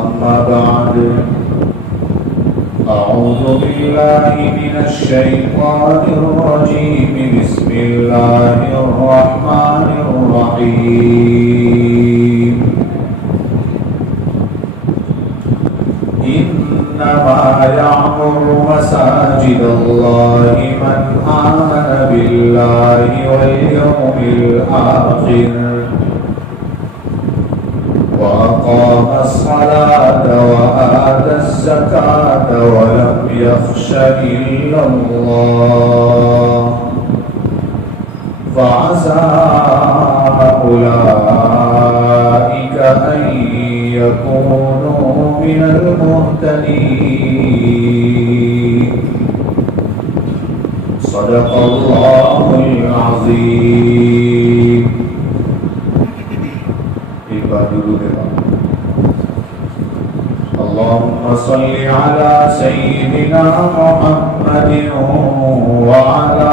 أما بعد أعوذ بالله من الشيطان الرجيم بسم الله الرحمن الرحيم إنما يعمر مساجد الله من آمن بالله واليوم الآخر وأقام الصلاة وآتى الزكاة ولم يخش إلا الله فعسى أولئك أن يكونوا من المهتدين صدق الله العظيم. اللهم صل على سيدنا محمد وعلى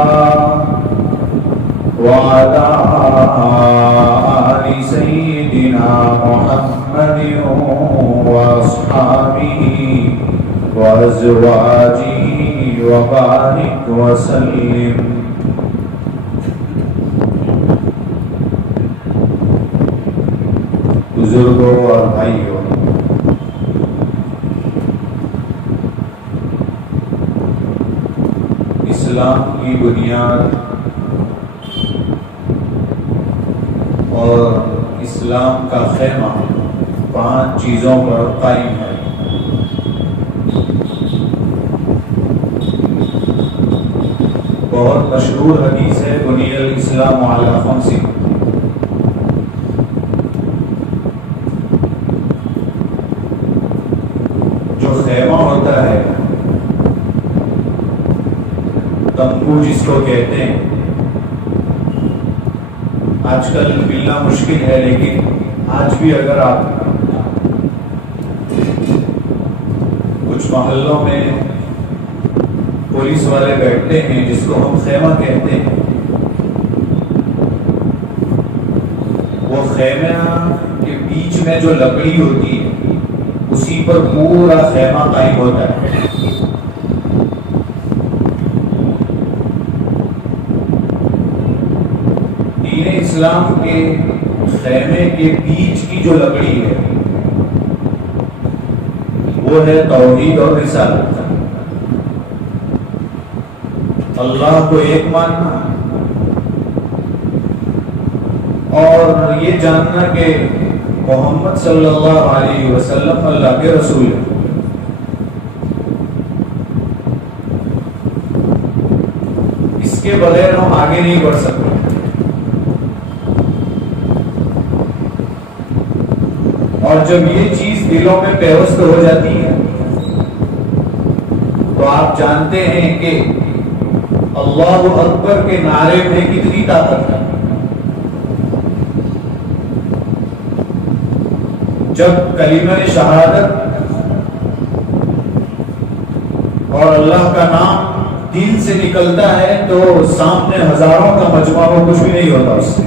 آل سيدنا محمد وأصحابه وأزواجه وبارك وسلم. بزرگوں اور بھائیوں، اسلام کی بنیاد اور اسلام کا خیمہ 5 چیزوں پر قائم ہے. بہت مشہور حدیث ہے بنی الاسلام علی 5. جو خیمہ ہوتا ہے، تمبو جس کو کہتے ہیں، آج کل ملنا مشکل ہے، لیکن آج بھی اگر آپ کچھ محلوں میں پولیس والے بیٹھتے ہیں جس کو ہم خیمہ کہتے ہیں، وہ خیمہ کے بیچ میں جو لکڑی ہوتی ہے اسی پر پورا خیمہ قائم ہوتا ہے. دین اسلام کے خیمے کے بیچ کی جو لکڑی ہے وہ ہے توحید اور رسالت. اللہ کو ایک ماننا اور یہ جاننا کہ محمد صلی اللہ علیہ وسلم اللہ کے رسول ہیں. اس کے بغیر ہم آگے نہیں بڑھ سکتے. اور جب یہ چیز دلوں میں پیوست ہو جاتی ہے تو آپ جانتے ہیں کہ اللہ اکبر کے نعرے میں کتنی طاقت ہے. جب کلمہ شہادت اور اللہ کا نام دل سے نکلتا ہے تو سامنے ہزاروں کا مجمع ہو کچھ بھی نہیں ہوتا اس سے.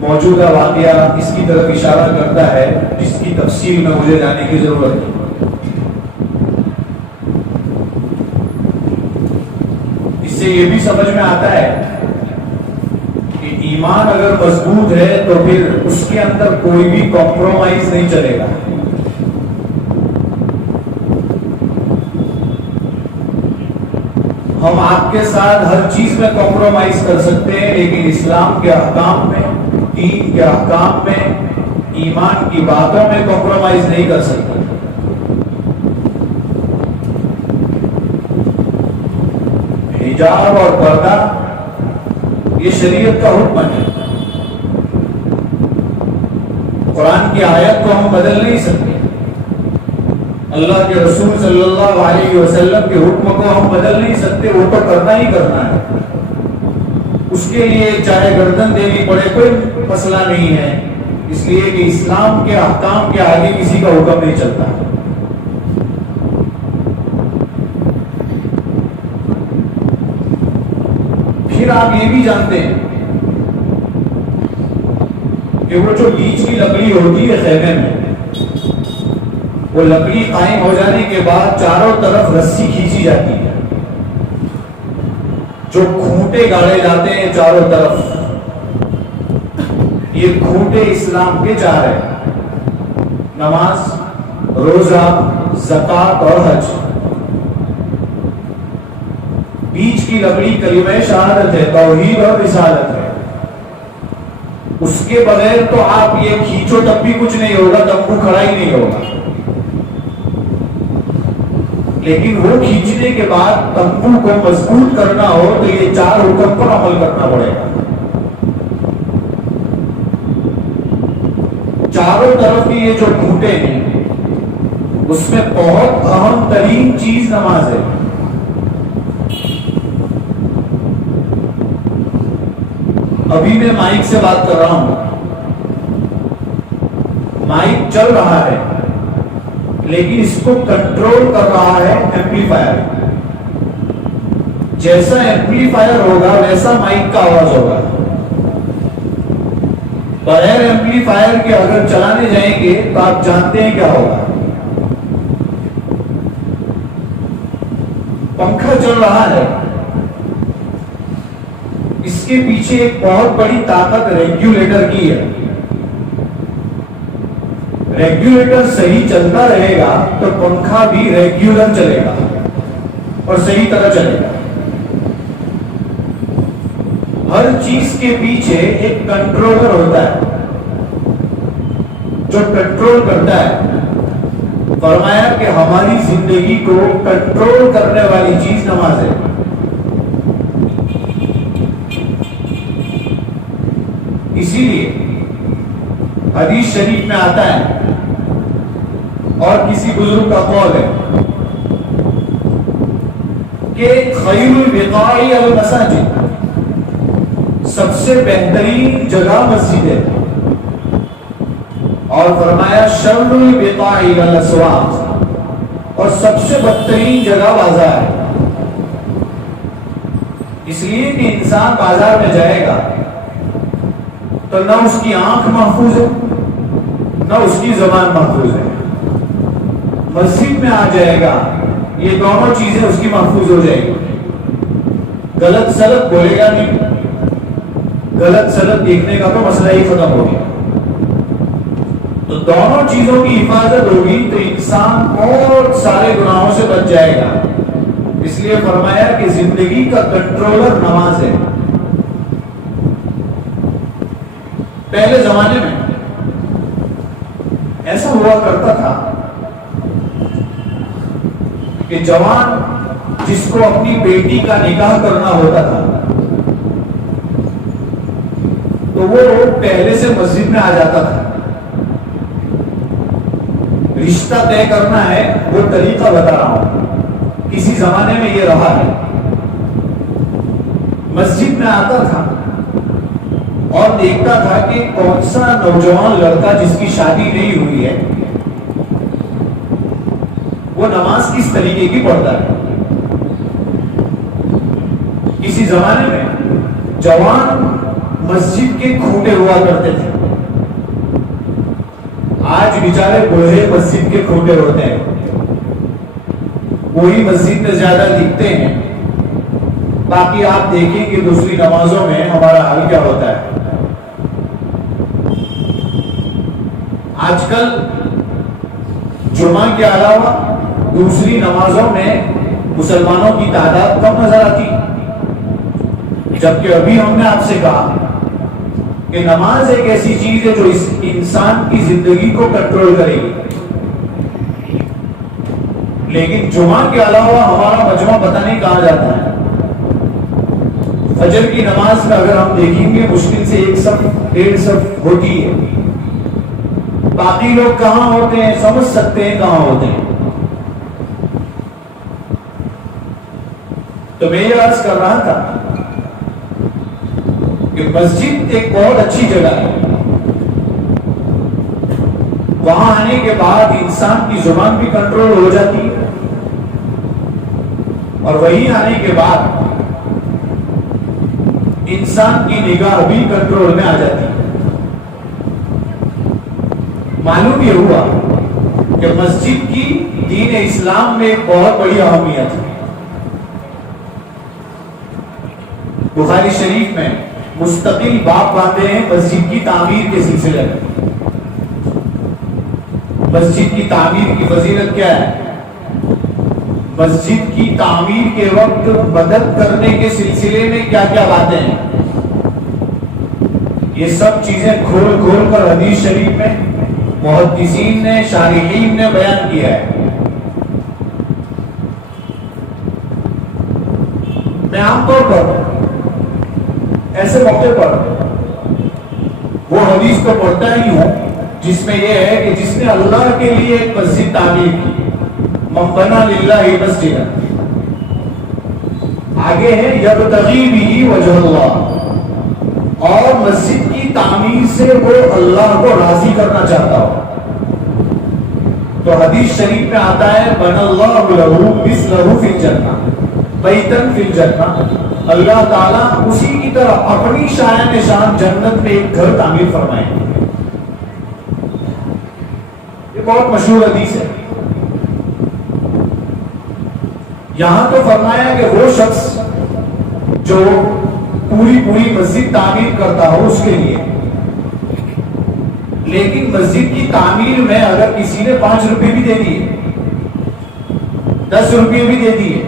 موجودہ واقعہ اس کی طرف اشارہ کرتا ہے جس کی تفصیل میں مجھے جانے کی ضرورت ہے. اس سے یہ بھی سمجھ میں آتا ہے کہ ایمان اگر مضبوط ہے تو پھر اس کے اندر کوئی بھی کمپرومائز نہیں چلے گا. ہم آپ کے ساتھ ہر چیز میں کمپرومائز کر سکتے ہیں، لیکن اسلام کے احکام میں، دین کے احکام میں، ایمان کی باتوں میں کمپرومائز نہیں کر سکتے. حجاب اور پردہ یہ شریعت کا حکم ہے. قرآن کی آیت کو ہم بدل نہیں سکتے، اللہ کے رسول صلی اللہ علیہ وسلم کے حکم کو ہم بدل نہیں سکتے. وہ تو کرنا ہی کرنا ہے. اس کے لیے چاہے گردن دینی پڑے کوئی مسئلہ نہیں ہے، اس لیے کہ اسلام کے احکام کے آگے کسی کا حکم نہیں چلتا. پھر آپ یہ بھی جانتے ہیں کہ وہ جو بیچ کی لکڑی ہوتی ہے خیمے میں، وہ لکڑی قائم ہو جانے کے بعد چاروں طرف رسی کھینچی جاتی ہے، جو کھوٹے گاڑے جاتے ہیں چاروں طرف، یہ کھوٹے اسلام کے 4 ہیں: نماز، روزہ، زکوٰۃ اور حج۔ بیچ کی لکڑی کلمہ شہادت ہے، توحید اور رسالت ہے۔ اس کے بغیر تو آپ یہ کھینچو تب بھی کچھ نہیں ہوگا، تمبو کھڑا ہی نہیں ہوگا۔ لیکن وہ کھینچنے کے بعد تمبو کو مضبوط کرنا ہو تو یہ 4 حکم پر عمل کرنا پڑے گا۔ چاروں طرف کی یہ جو کھوٹے ہیں اس میں بہت اہم ترین چیز نماز ہے۔ ابھی میں مائک سے بات کر رہا ہوں، مائک چل رہا ہے لیکن اس کو کنٹرول کر رہا ہے ایمپلیفائر۔ جیسا ایمپلیفائر ہوگا ویسا مائک کا آواز ہوگا۔ بغیر ایمپلیفائر کے اگر چلانے جائیں گے تو آپ جانتے ہیں کیا ہوگا۔ پنکھا چل رہا ہے، اس کے پیچھے ایک بہت بڑی طاقت ریگولیٹر کی ہے۔ ریگولیٹر صحیح چلتا رہے گا تو پنکھا بھی ریگولر چلے گا اور صحیح طرح چلے گا۔ ہر چیز کے پیچھے ایک کنٹرولر ہوتا ہے جو کنٹرول کرتا ہے۔ فرمایا کہ ہماری زندگی کو کنٹرول کرنے والی چیز نماز ہے۔ اسی لیے حدیث شریف میں آتا ہے اور کسی بزرگ کا قول ہے کہ خیر البقاع المساجد، سب سے بہترین جگہ مسجد ہے، اور فرمایا شر البقاع الاسواق، اور سب سے بدترین جگہ بازار ہے۔ اس لیے کہ انسان بازار میں جائے گا تو نہ اس کی آنکھ محفوظ ہے نہ اس کی زبان محفوظ ہے۔ مسجد میں آ جائے گا یہ دونوں چیزیں اس کی محفوظ ہو جائے گی۔ غلط سلط بولے گا نہیں، غلط سلط دیکھنے کا تو مسئلہ ہی ختم ہو گیا۔ تو دونوں چیزوں کی حفاظت ہوگی تو انسان بہت سارے گناہوں سے بچ جائے گا۔ اس لیے فرمایا کہ زندگی کا کنٹرولر نماز ہے۔ پہلے زمانے میں ایسا ہوا کرتا تھا کہ جوان جس کو اپنی بیٹی کا نکاح کرنا ہوتا تھا تو وہ پہلے سے مسجد میں آ جاتا تھا۔ رشتہ طے کرنا ہے وہ طریقہ بتا رہا ہوں، کسی زمانے میں یہ رہا ہے۔ مسجد میں آتا تھا اور دیکھتا تھا کہ کون سا نوجوان لڑکا جس کی شادی نہیں ہوئی ہے وہ نماز کس طریقے کی پڑھتا ہے۔ کسی زمانے میں جوان مسجد کے کھوٹے ہوا کرتے تھے، آج بیچارے بوڑھے مسجد کے کھوٹے ہوتے ہیں۔ وہی مسجد میں زیادہ دکھتے ہیں، باقی آپ دیکھیں کہ دوسری نمازوں میں ہمارا حال کیا ہوتا ہے۔ آج کل جمعہ کے علاوہ دوسری نمازوں میں مسلمانوں کی تعداد کم نظر آتی، جبکہ ابھی ہم نے آپ سے کہا کہ نماز ایک ایسی چیز ہے جو اس انسان کی زندگی کو کنٹرول کرے گی۔ لیکن جمعہ کے علاوہ ہمارا مجمع پتہ نہیں کہاں جاتا ہے۔ فجر کی نماز میں اگر ہم دیکھیں گے مشکل سے 1 صف 1.5 صف ہوتی ہے، باقی لوگ کہاں ہوتے ہیں سمجھ سکتے ہیں کہاں ہوتے ہیں۔ تو میں یہ عرض کر رہا تھا کہ مسجد ایک بہت اچھی جگہ ہے، وہاں آنے کے بعد انسان کی زبان بھی کنٹرول ہو جاتی ہے اور وہیں آنے کے بعد انسان کی نگاہ بھی کنٹرول میں آ جاتی ہے۔ معلوم یہ ہوا کہ مسجد کی دین اسلام میں ایک بہت بڑی اہمیت ہے. بخاری شریف میں مستقل باب باندھے ہیں مسجد کی تعمیر کے سلسلے میں. مسجد کی تعمیر کی فضیلت کیا ہے؟ مسجد کی تعمیر کے وقت مدد کرنے کے سلسلے میں کیا کیا باتیں ہیں، یہ سب چیزیں کھول کھول کر حدیث شریف میں محدثین نے، شارحین نے بیان کیا ہے. میں عام طور پر ایسے موقع پر وہ حدیث کو پڑھتا ہی ہوں جس میں یہ ہے کہ جس نے اللہ کے لیے ایک مسجد تعمیر کی، من بنا للہ مسجدا، آگے ہے یبتغی بہ وجہ اللہ، اور مسجد کی تعمیر سے وہ اللہ کو راضی کرنا چاہتا ہو. تو حدیث شریف میں آتا ہے بن اللہ لہ مثلہ فی الجنہ بیتن فی الجنہ، اللہ تعالیٰ اسی کی طرح اپنی شان نشان جنت میں ایک گھر تعمیر فرمائیں. یہ بہت مشہور حدیث ہے. یہاں تو فرمایا کہ وہ شخص جو پوری مسجد تعمیر کرتا ہو اس کے لیے، لیکن مسجد کی تعمیر میں اگر کسی نے 5 روپے بھی دے دیے، 10 روپے بھی دے دیے،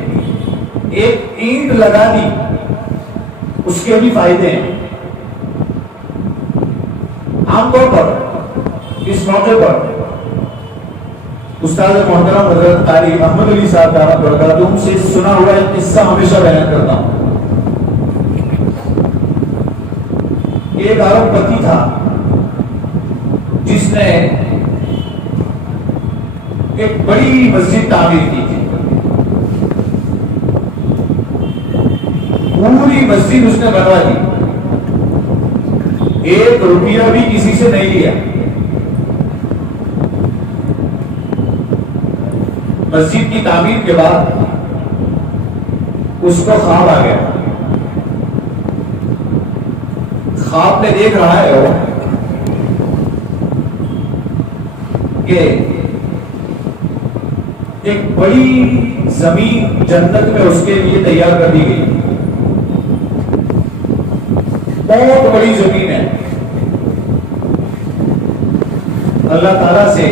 ایک اینٹ لگا دی، اس کے بھی فائدے ہیں. عام طور پر اس موقع پر استاد محترم حضرت قاری احمد علی صاحب دعوت برکاتہم سے سنا ہوا ایک قصہ ہمیشہ بیان کرتا ہوں. ایک عرب پتی تھا جس نے ایک بڑی مسجد تعمیر کی تھی. پوری مسجد اس نے بنوا دی، 1 روپیہ بھی کسی سے نہیں لیا. مسجد کی تعمیر کے بعد اس کو خواب آ گیا. خواب میں دیکھ رہا ہے وہ کہ ایک بڑی زمین جنت میں اس کے لیے تیار کر دی گئی. بہت بڑی زمین ہے. اللہ تعالیٰ سے،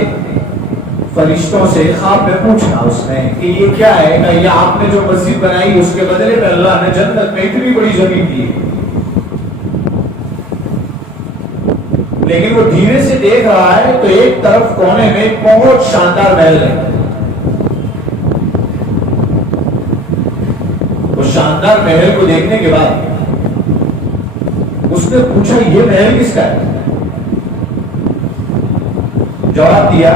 فرشتوں سے خواب میں پوچھنا اس نے کہ یہ کیا ہے، کہ یہ آپ نے جو مسجد بنائی اس کے بدلے میں اللہ نے جنت میں اتنی بڑی زمین دی. لیکن وہ دھیرے سے دیکھ رہا ہے تو ایک طرف کونے میں بہت شاندار محل ہے. وہ شاندار محل کو دیکھنے کے بعد اس نے پوچھا یہ محل کس کا ہے؟ جواب دیا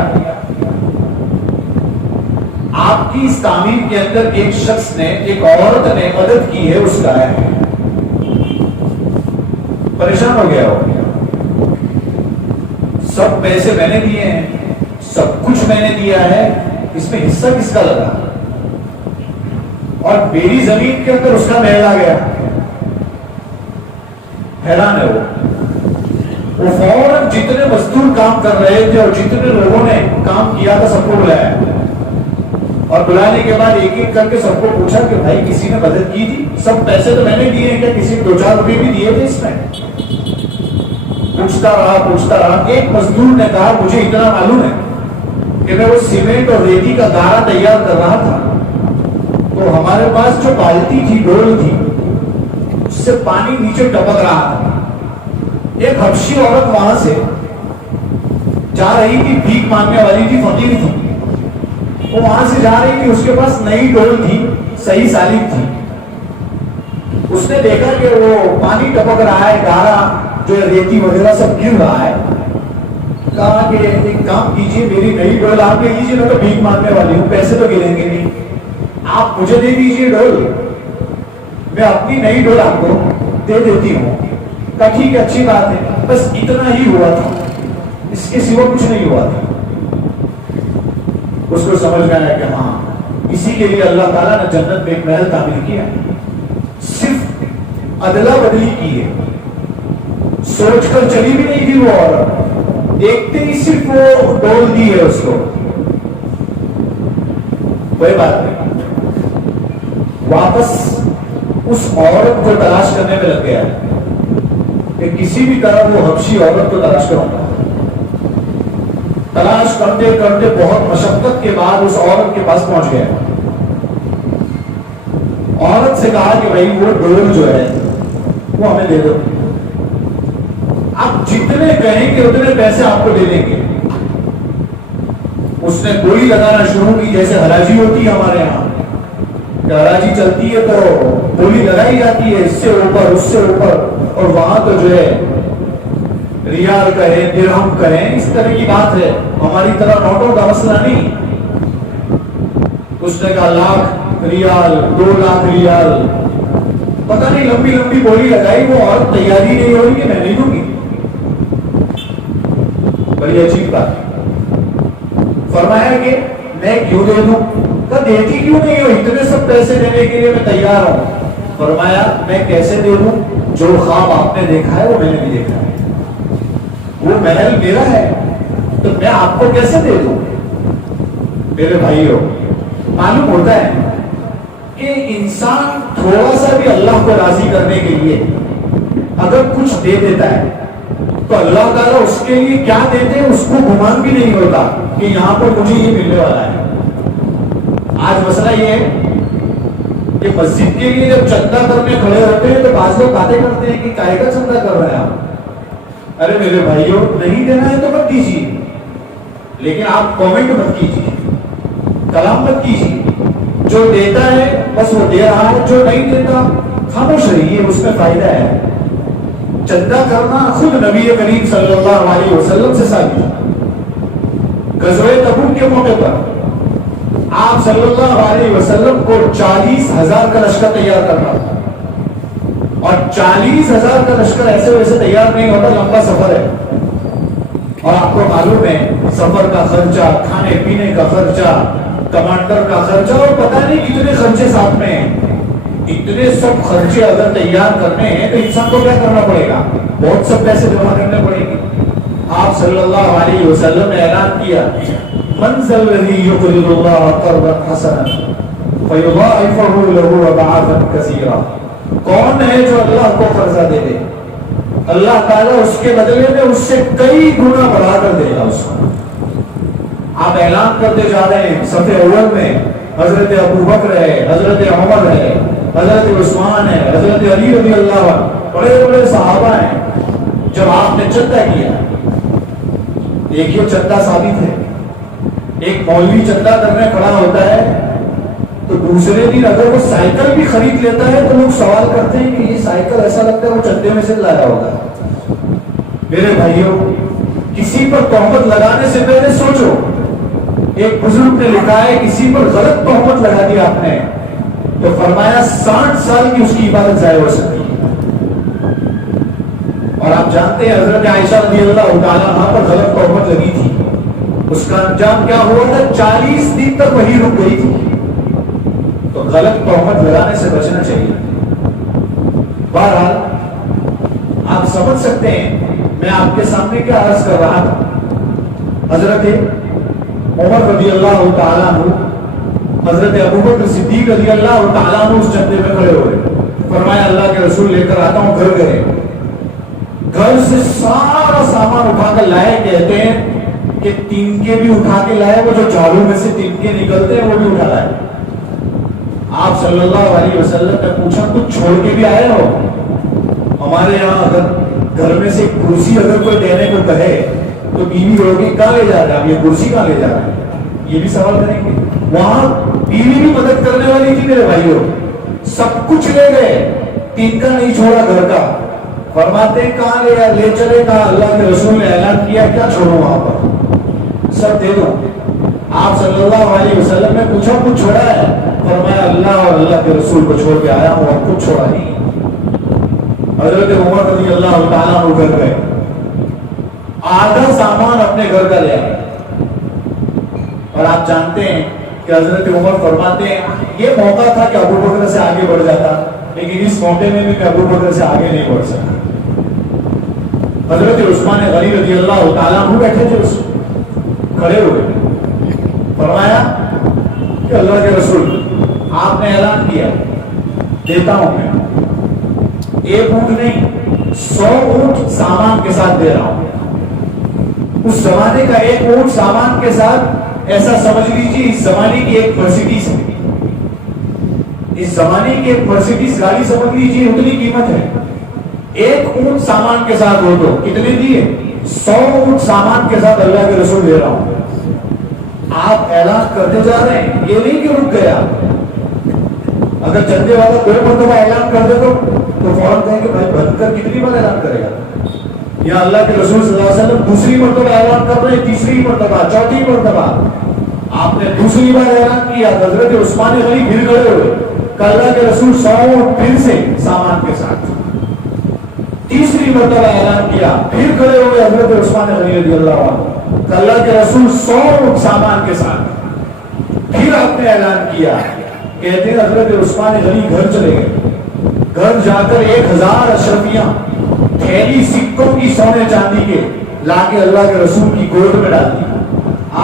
آپ کی اس تعمیر کے اندر ایک شخص نے، ایک عورت نے مدد کی ہے، اس کا ہے. پریشان ہو گیا ہو. سب پیسے میں نے دیے ہیں، سب کچھ میں نے دیا ہے، اس میں حصہ کس کا لگا؟ اور میری زمین کے اندر اس کا محل آ گیا. حیران ہے وہ فوراً جتنے مزدور کام کر رہے تھے اور جتنے لوگوں نے کام کیا تھا سب کو بلایا، اور بلانے کے بعد ایک ایک کر کے سب کو پوچھا کہ بھائی کسی نے مدد کی تھی؟ سب پیسے تو میں نے دیے ہیں، کیا کسی نے 2-4 روپے بھی دیے تھے اس میں؟ پوچھتا رہا. ایک مزدور نے کہا مجھے اتنا معلوم ہے کہ میں وہ سیمنٹ اور ریتی کا گارا تیار کر رہا تھا تو ہمارے پاس جو بالٹی تھی، ڈول تھی، اس سے پانی نیچے ٹپک رہا تھا. ایک حبشی عورت وہاں سے جا رہی تھی، بھیک مانگنے والی تھی، فقیر تھی. وہ وہاں سے جا رہی تھی، اس کے پاس نئی ڈول تھی، صحیح سالم تھی. اس نے دیکھا کہ وہ پانی ٹپک رہا ہے، گارا جو ریتی وغیرہ سب گر رہا ہے. کہا کہ ایک کام کیجیے، میری نئی ڈول آپ لے لیجیے، میں تو بھیک مانگنے والی ہوں، پیسے تو گریں گے نہیں، آپ مجھے دے دیجیے ڈول، میں اپنی نئی ڈول آپ کو دے دیتی ہوں. کہا ٹھیک ہے، اچھی بات ہے. بس اتنا ہی ہوا تھا، اس کے سوا کچھ نہیں ہوا تھا. اس کو سمجھ میں آیا کہ ہاں اسی کے لیے اللہ تعالیٰ نے جنت میں ایک محل تعمیر کیا. صرف ادلا بدلی کی ہے، سوچ کر چلی بھی نہیں تھی وہ عورت. دیکھتے ہی صرف وہ ڈول دی ہے اس کو، کوئی بات نہیں، واپس اس عورت کو تلاش کرنے میں لگ گیا کہ کسی بھی طرح وہ حبشی عورت کو تلاش کروں گا۔ تلاش کرتے کرتے بہت مشقت کے بعد اس عورت کے پاس پہنچ گیا۔ عورت سے کہا کہ بھائی وہ ڈول جو ہے وہ ہمیں دے دو، آپ جتنے کہیں گے اتنے پیسے آپ کو دے دیں گے۔ اس نے گولی لگانا شروع کی، جیسے حراجی ہوتی ہے ہمارے یہاں، کہ حراجی چلتی ہے تو گولی لگائی جاتی ہے، اس سے اوپر اس سے اوپر، اور وہاں تو جو ہے ریال کہیں درہم کہیں اس طرح کی بات ہے، ہماری طرح نوٹوں کا مسئلہ نہیں۔ اس نے کہا لاکھ ریال، 2 لاکھ ریال، پتہ نہیں لمبی لمبی گولی لگائی، وہ اور تیاری نہیں ہو رہی کہ میں نہیں دوں گی۔ بڑی عجیب بات، فرمایا کہ میں کیوں دے دوں؟ کہ دیتی کیوں نہیں ہو؟ اتنے سب پیسے دینے کے لیے میں تیار ہوں۔ فرمایا میں کیسے دے دوں؟ جو خواب آپ نے دیکھا ہے وہ میں نے بھی دیکھا ہے، وہ محل میرا ہے، تو میں آپ کو کیسے دے دوں؟ میرے بھائیوں، معلوم ہوتا ہے کہ انسان تھوڑا سا بھی اللہ کو راضی کرنے کے لیے اگر کچھ دے دیتا ہے تو اللہ تعالیٰ اس کے لیے کیا دیتے ہیں اس کو گمان بھی نہیں ہوتا کہ یہاں پر مجھے یہ ملنے والا ہے۔ آج مسئلہ یہ ہے کہ مسجد کے لیے جب چندہ کرنے کھڑے ہوتے ہیں تو بعض لوگ باتیں کرتے ہیں کہ کائے کا چندہ کر رہے ہیں آپ؟ ارے میرے بھائیوں، نہیں دینا ہے تو مت دیجیے، لیکن آپ کامنٹ مت کیجیے، کلام مت کیجیے۔ جو دیتا ہے بس وہ دے رہا ہے، جو نہیں دیتا خاموش رہیے، اس میں فائدہ ہے۔ چندہ کرنا خود نبی کریم صلی اللہ علیہ وسلم سے ثابت ہے۔ غزوہ تبوک کے موقع پر آپ صلی اللہ علیہ وسلم کو 40,000 کا لشکر تیار کرنا تھا، اور 40,000 کا لشکر ایسے ویسے تیار نہیں ہوتا، لمبا سفر ہے، اور آپ کو معلوم ہے سفر کا خرچہ، کھانے پینے کا خرچہ، کمانڈر کا خرچہ، اور پتہ نہیں کتنے خرچے ساتھ میں ہیں۔ اتنے سب خرچے اگر تیار کرنے ہیں تو انسان کو کیا کرنا پڑے گا؟ بہت سب پیسے جمع کرنے پڑیں گے۔ آپ صلی اللہ علیہ وسلم نے اعلان کیا، من ذا الذی یقرض اللہ قرضا حسنا فیضاعفہ لہ اضعافا کثیرا، کون ہے جو اللہ کو قرضہ دے دے، اللہ تعالیٰ اس کے بدلے میں اس سے کئی گنا بڑھا کر دے گا اس کو۔ آپ اعلان کرتے جا رہے ہیں، صف اول میں حضرت ابو بکر ہے، حضرت عمر ہے، حضرت عثمان ہے، حضرت علی رضی اللہ عنہ، بڑے بڑے صحابہ ہیں۔ جب آپ نے چندہ کیا، دیکھیے چندہ ثابت ہے، ایک مولوی چندہ کرنے کھڑا ہوتا ہے تو دوسرے دن اگر وہ سائیکل بھی خرید لیتا ہے تو لوگ سوال کرتے ہیں کہ یہ سائیکل ایسا لگتا ہے وہ چندے میں سے لایا ہوگا۔ میرے بھائیوں، کسی پر تہمت لگانے سے پہلے سوچو۔ ایک بزرگ نے لکھا ہے کسی پر غلط تہمت لگا دی آپ نے تو فرمایا 60 سال کی اس کی عبادت ضائع ہو سکتی ہے۔ اور آپ جانتے ہیں حضرت عائشہ رضی اللہ تعالیٰ عنہا پر غلط تہمت لگی تھی، اس کا انجام کیا ہوا تھا؟ 40 دن تک وہی رک گئی تھی۔ تو غلط تہمت لگانے سے بچنا چاہیے۔ بہرحال آپ سمجھ سکتے ہیں میں آپ کے سامنے کیا عرض کر رہا تھا۔ حضرت عمر رضی اللہ تعالیٰ عنہ، حضرت ابوبکر صدیق رضی اللہ تعالیٰ عنہ اس چندے میں کھڑے ہوئے، فرمایا اللہ کے رسول لے کر آتا ہوں۔ گھر گئے، گھر سے سارا سامان اٹھا کر لائے، کہتے ہیں کہ تنکے بھی اٹھا کے لائے، وہ جو جھاڑو میں سے تنکے نکلتے ہیں وہ بھی اٹھا لائے۔ آپ صلی اللہ علیہ وسلم نے پوچھا کچھ چھوڑ کے بھی آئے ہو؟ ہمارے یہاں اگر گھر میں سے کرسی اگر کوئی دینے کو کہے تو بیوی ہوگی کہاں لے جا رہے ہیں آپ، یہ کرسی کہاں لے جا رہے ہیں، یہ بھی سوال کریں گے۔ وہاں بیوی بھی مدد کرنے والی تھی میرے بھائیوں، سب کچھ لے گئے، تنکا نہیں چھوڑا گھر کا۔ فرماتے ہیں کہاں لے چلے؟ کہا اللہ کے رسول نے اعلان کیا کیا چھوڑوں وہاں پر، سب دے دو۔ آپ صلی اللہ علیہ وسلم نے پوچھا کچھ چھوڑا ہے؟ فرمایا اللہ اور اللہ کے رسول کو چھوڑ کے آیا ہوں، اور کچھ چھوڑا نہیں۔ حضرت عمر رضی اللہ تعالیٰ عنہ گھر گئے، آدھا سامان اپنے گھر کا لے آئے، اور آپ جانتے ہیں کہ حضرت عمر فرماتے ہیں یہ موقع تھا کہ ابو بکر سے آگے بڑھ جاتا، لیکن اس موقع میں بھی میں ابو بکر سے آگے نہیں بڑھ سکا۔ حضرت عثمان غنی رضی اللہ تعالیٰ عنہ بیٹھے تھے، اس کھڑے ہوئے، فرمایا کہ اللہ کے رسول آپ نے اعلان کیا دیتا ہوں میں، ایک اونٹ نہیں 100 اونٹ سامان کے ساتھ دے رہا ہوں۔ اس زمانے کا ایک اونٹ سامان کے ساتھ ایسا سمجھ لیجیے اس زمانے کی ایک مرسیڈیز ہے، اس زمانے کی ایک مرسیڈیز گاڑی سمجھ لیجیے، اتنی قیمت ہے۔ ایک اونٹ سامان کے ساتھ ہو تو کتنے دیے؟ 100 اونٹ سامان کے ساتھ اللہ کے رسول دے رہا ہوں۔ آپ اعلان کرتے جا رہے ہیں، یہ نہیں کہ رک گیا۔ اگر چندے والا 2 مرتبہ اعلان کر دے تو فوراً کہیں کہ بھائی بند کر کتنی بار اعلان کرے گا؟ یا اللہ کے رسول صلی اللہ علیہ وسلم دوسری مرتبہ اعلان کر رہے ہیں، تیسری مرتبہ، چوتھی مرتبہ، آپ نے دوسری بار اعلان کیا، حضرت عثمان غنی پھر کھڑے ہوئے کہ اللہ کے رسول 100 پھر سے سامان کے ساتھ، تیسری مرتبہ اعلان کیا، پھر کھڑے ہوئے حضرت عثمان غنی رضی اللہ عنہ کہ اللہ کے رسول 100 سامان کے ساتھ، پھر آپ نے اعلان کیا۔ کہتے ہیں حضرت عثمان غنی گھر چلے گئے، گھر جا کر 1000 اشرفیاں تھیلی سکوں کی سونے چاندی کے لا کے اللہ کے رسول کی گود میں ڈال دی۔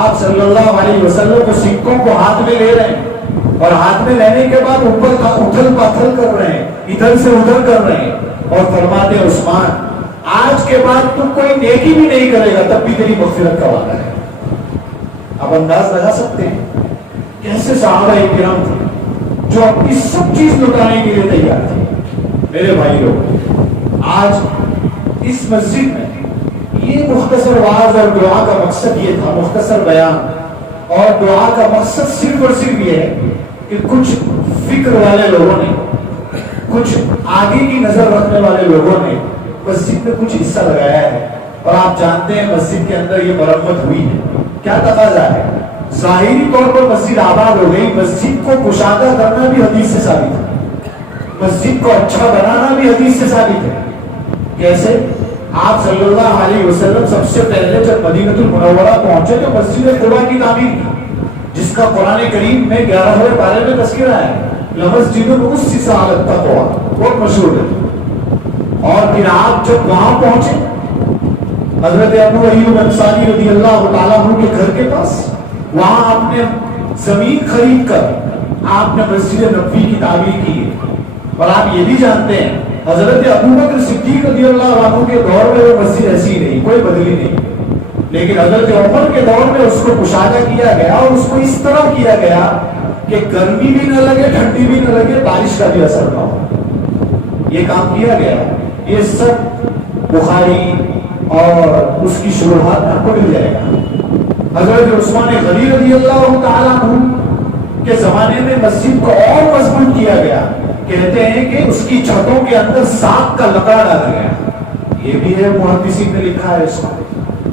آپ صلی اللہ علیہ وسلم کو سکوں کو ہاتھ میں لے رہے ہیں، اور ہاتھ میں لینے کے بعد اوپر کا اتھل پاتھل کر رہے ہیں، ادھر سے ادھر کر رہے ہیں، اور فرماتے ہیں عثمان آج کے بعد تم کوئی نیکی بھی نہیں کرے گا تب بھی تیری مغفرت کا وعدہ ہے۔ اب انداز لگا سکتے ہیں کیسے صحابہ کرام تھے جو اپنی سب چیز لٹانے کے لیے تیار تھے۔ میرے بھائی لوگ، آج اس مسجد میں یہ مختصر وعظ اور دعا کا مقصد یہ تھا، مختصر بیان اور دعا کا مقصد صرف اور صرف یہ ہے کہ کچھ فکر والے لوگوں نے، کچھ آگے کی نظر رکھنے والے لوگوں نے مسجد میں کچھ حصہ لگایا ہے، اور آپ جانتے ہیں مسجد کے اندر یہ مرمت ہوئی ہے۔ کیا تقاضا ہے؟ ظاہری طور پر مسجد آباد ہو گئی، مسجد کو کشادہ کرنا بھی حدیث سے ثابت ہے، مسجد کو اچھا بنانا بھی حدیث سے ثابت ہے۔ کیسے؟ آپ صلی اللہ علیہ وسلم سب سے پہلے جب مدینہ المنورہ پہنچے تو مسجد قباء کی تعمیر کی، جس کا قرآن کریم میں 11ویں پارے میں تذکرہ ہے، لمسجد اسست علی التقوی، بہت مشہور ہے۔ اور پھر آپ جب وہاں پہنچے حضرت ابو ایوب انصاری رضی اللہ تعالیٰ عنہ کے گھر کے پاس، وہاں آپ نے زمین خرید کر آپ نے مسجد نبوی کی تعمیر کی ہے۔ اور آپ یہ بھی جانتے ہیں حضرت ابوبکر صدیق رضی اللہ عنہ کے دور میں وہ مسجد ایسی نہیں، کوئی بدلی نہیں، لیکن حضرت عمر کے دور میں اس کو کشادہ کیا گیا، اور اس کو اس طرح کیا گیا کہ گرمی بھی نہ لگے، ٹھنڈی بھی نہ لگے، بارش کا بھی اثر نہ ہو۔ یہ کام کیا گیا، یہ سب بخاری اور اس کی شروحات میں آپ کو مل جائے گا۔ حضرت عثمان غنی رضی اللہ تعالیٰ عنہ کے زمانے میں مسجد کو اور مضبوط کیا گیا، کہتے ہیں کہ اس کی چھتوں کے اندر سانپ کا لکڑا ڈالا گیا، یہ بھی ہے محدثین نے لکھا ہے۔ اس کو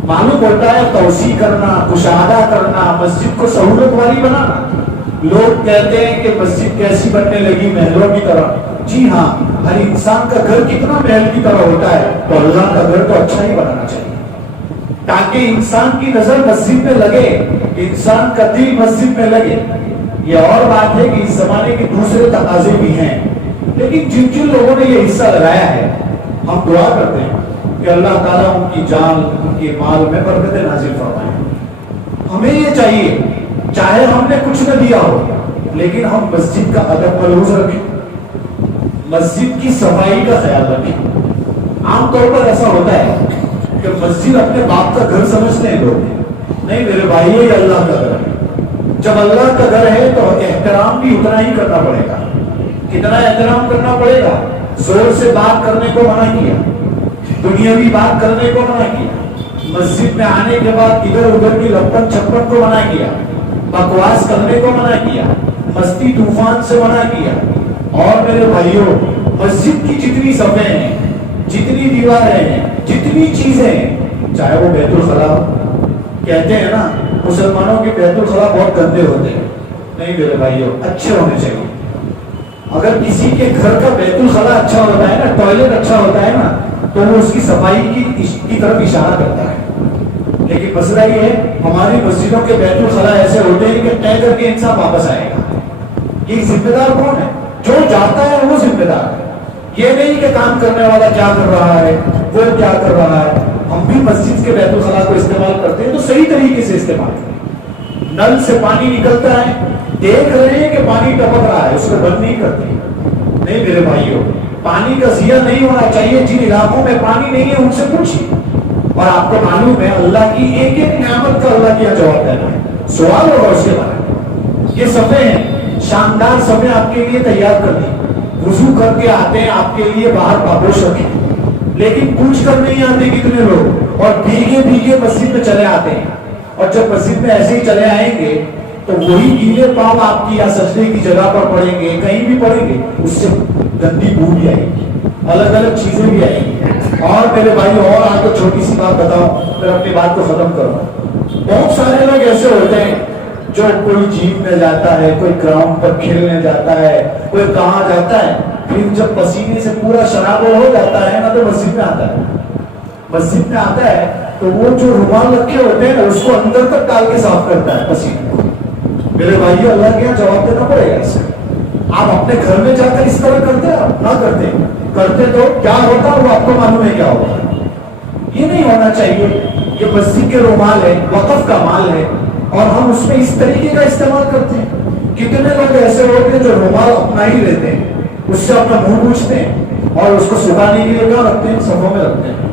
معلوم ہوتا ہے توسیع کرنا، کشادہ کرنا، مسجد کو سہولت والی بنانا۔ لوگ کہتے ہیں کہ مسجد کیسی بننے لگی؟ محلوں کی طرح۔ جی ہاں، ہر انسان کا گھر کتنا محل کی طرح ہوتا ہے، تو اللہ کا گھر تو اچھا ہی بنانا چاہیے تاکہ انسان کی نظر مسجد میں لگے، انسان کا دل مسجد میں لگے۔ یہ اور بات ہے کہ اس زمانے کے دوسرے تقاضے بھی ہیں، لیکن جن جن لوگوں نے یہ حصہ لگایا ہے، ہم دعا کرتے ہیں کہ اللہ تعالیٰ ان کی جان، ان کے مال میں برکت نازل فرمائے۔ ہمیں یہ چاہیے چاہے ہم نے کچھ نہ دیا ہو، لیکن ہم مسجد کا ادب ملحوظ رکھیں، مسجد کی صفائی کا خیال رکھیں۔ عام طور پر ایسا ہوتا ہے کہ مسجد اپنے باپ کا گھر سمجھتے ہیں لوگ، نہیں میرے بھائی یہ اللہ کا گھر ہے۔ جب اللہ کا گھر ہے تو احترام بھی اتنا ہی کرنا پڑے گا۔ کتنا احترام کرنا پڑے گا؟ زور سے بات کرنے کو منع کیا، دنیاوی بات کرنے کو منع کیا، مسجد میں آنے کے بعد ادھر ادھر کی لپن چھپن کو منع کیا، بکواس کرنے کو منع کیا، مستی طوفان سے منع کیا۔ اور میرے بھائیوں، مسجد کی جتنی صفیں ہیں، جتنی دیواریں ہیں، جتنی چیزیں ہیں، چاہے وہ بیت الخلا، کہتے ہیں نا مسلمانوں کے بیت الخلا بہت گندے ہوتے ہیں، نہیں میرے بھائیوں، اچھے ہونے چاہیے۔ اگر کسی کے گھر کا بیت الخلا اچھا ہوتا ہے نا، ٹوائلٹ اچھا ہوتا ہے نا، تو وہ اس کی صفائی کی طرف اشارہ کرتا ہے۔ لیکن مسئلہ یہ ہے ہماری مسجدوں کے بیت الخلا ایسے ہوتے ہیں کہ طے کر کے انسان واپس آئے گا۔ یہ ذمہ دار کون ہے؟ جو جاتا ہے وہ ذمہ دار ہے، یہ نہیں کہ کام کرنے والا کیا کر رہا ہے، وہ کیا کر رہا ہے. ہم بھی مسجد کے بیت الخلا کو استعمال کرتے ہیں تو صحیح طریقے سے استعمال کریں. نل سے پانی نکلتا ہے، دیکھ رہے ہیں کہ پانی ٹپک رہا ہے، اس کو بند نہیں کرتے. نہیں میرے بھائیوں، پانی کا ضیاع نہیں ہونا چاہیے. جن علاقوں میں پانی نہیں ہے ان سے پوچھیے. اور آپ کو معلوم ہے اللہ کی ایک ایک نعمت کا اللہ کیا جواب دینا ہے. سوال ہوگا اس کے بارے میں. یہ صفحے ہیں، شاندار صفحے آپ کے لیے تیار کر دی. وضو کر کے آتے ہیں آپ کے لیے باہر پابوش رکھے، لیکن پوچھ کر نہیں آتے کتنے لوگ، اور بھیگے بھیگے مسجد میں چلے آتے ہیں. اور جب مسجد میں ایسے ہی چلے آئیں گے تو وہی گیلے پاؤں آپ کی یا سجدے کی جگہ پر پڑیں گے، کہیں بھی پڑیں گے، اس سے گندی بو بھی آئے گی، الگ الگ چیزیں بھی آئیں گی. اور میرے بھائی اور آپ کو چھوٹی سی بات بتاؤں، پھر اپنی بات کو ختم کروں. بہت سارے لوگ ایسے ہوتے ہیں جو کوئی جیم میں جاتا ہے، کوئی گراؤنڈ پر کھیلنے جاتا ہے، کوئی کہاں جاتا ہے، پھر جب پسینے سے پورا شراب ہو جاتا ہے نا تو مسجد میں آتا ہے. مسجد میں آتا ہے تو وہ جو رومال رکھے ہوتے ہیں نا اس کو اندر تک ڈال کے صاف کرتا ہے پسینے کو. میرے بھائی اللہ کے یہاں جواب دینا پڑے گا اس کا. آپ اپنے گھر میں جا کر اس طرح کرتے ہیں؟ آپ نہ کرتے تو کیا ہوتا وہ آپ کو معلوم ہے کیا ہوتا. یہ نہیں ہونا چاہیے. یہ مسجد کے رومال ہے، وقف کا مال ہے، اور ہم اس میں اس طریقے کا استعمال کرتے ہیں. کتنے لوگ ایسے ہوتے ہیں جو رومال اپنا ہی لیتے ہیں، اس سے اپنا منہ پوچھتے ہیں اور اس کو سکھانے کے لیے کیا رکھتے ہیں؟ صفوں میں رکھتے ہیں.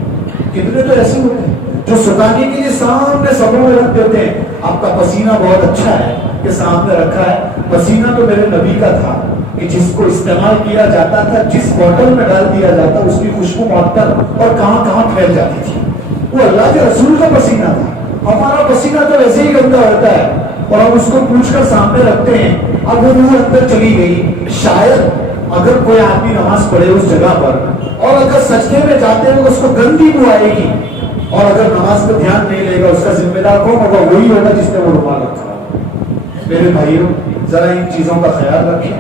کتنے تو ایسے ہوتے ہیں جو سکھانے کے لیے سامنے صفوں میں رکھ دیتے ہیں. آپ کا پسینہ بہت اچھا ہے کہ سامنے رکھا ہے. پسینہ تو میرے نبی کا تھا کہ جس کو استعمال کیا جاتا تھا، جس بوتل میں ڈال دیا جاتا اس کی خوشبو معطر اور کہاں کہاں پھیل جاتی تھی. وہ اللہ کے رسول کا پسینہ تھا. ہمارا پسینہ تو ویسے ہی گندا ہوتا ہے اور ہم اس کو پوچھ کر سامنے رکھتے ہیں. اب وہ روح اندر چلی گئی. شاید اگر کوئی آدمی نماز پڑھے اس جگہ پر اور اگر سجدے میں جاتے ہیں اس کو گندی بو آئے گی، اور اگر نماز پہ دھیان نہیں لے گا اس کا ذمہ دار کون ہوگا؟ وہی ہوگا جس نے وہ رومال رکھا. میرے بھائیوں ذرا ان چیزوں کا خیال رکھیں.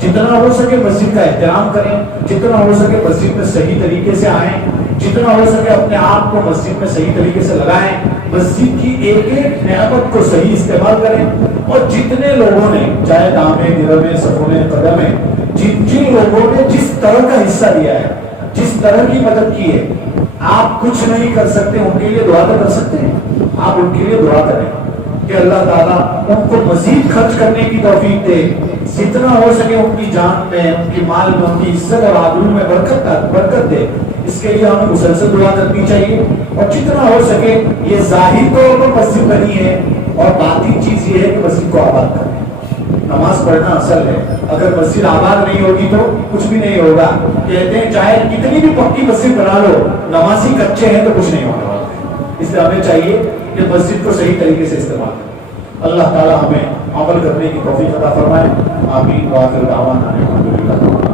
جتنا ہو سکے مسجد کا احترام کریں، جتنا ہو سکے مسجد میں صحیح طریقے سے آئیں، جتنا ہو سکے اپنے آپ کو مسجد میں صحیح طریقے سے لگائیں. مسجد کی ایک ایک نعمت کو صحیح استعمال کریں. اور جتنے لوگوں نے چاہے دامے درمے صفونے قدمے، جن لوگوں نے جس طرح کا حصہ لیا ہے، جس طرح کی مدد کی ہے، آپ کچھ نہیں کر سکتے، ان کے لیے دعا تو کر سکتے ہیں. آپ ان کے لیے دعا کریں کہ اللہ تعالیٰ ان کو مزید خرچ کرنے کی توفیق دے. جتنا ہو سکے ان کی جان میں، ان کی مال میں، ان کی عزت اور آبرو میں برکت دے. اس کے لیے ہمیں مسلسل دعا کرنی چاہیے. اور جتنا ہو سکے یہ ظاہر طور پر مسجد بنی ہے اور باطن چیز یہ ہے کہ مسجد کو آباد کریں. نماز پڑھنا اصل ہے. اگر مسجد آباد نہیں ہوگی تو کچھ بھی نہیں ہوگا. کہتے ہیں چاہے کتنی بھی پکی مسجد بنا لو، نمازی کچے ہیں تو کچھ نہیں ہوگا. اس لیے ہمیں چاہیے کہ مسجد کو صحیح طریقے سے استعمال کریں. اللہ تعالی ہمیں عمل کرنے کی توفیق عطا فرمائے. آمین. وآخر دعوانا الحمدللہ.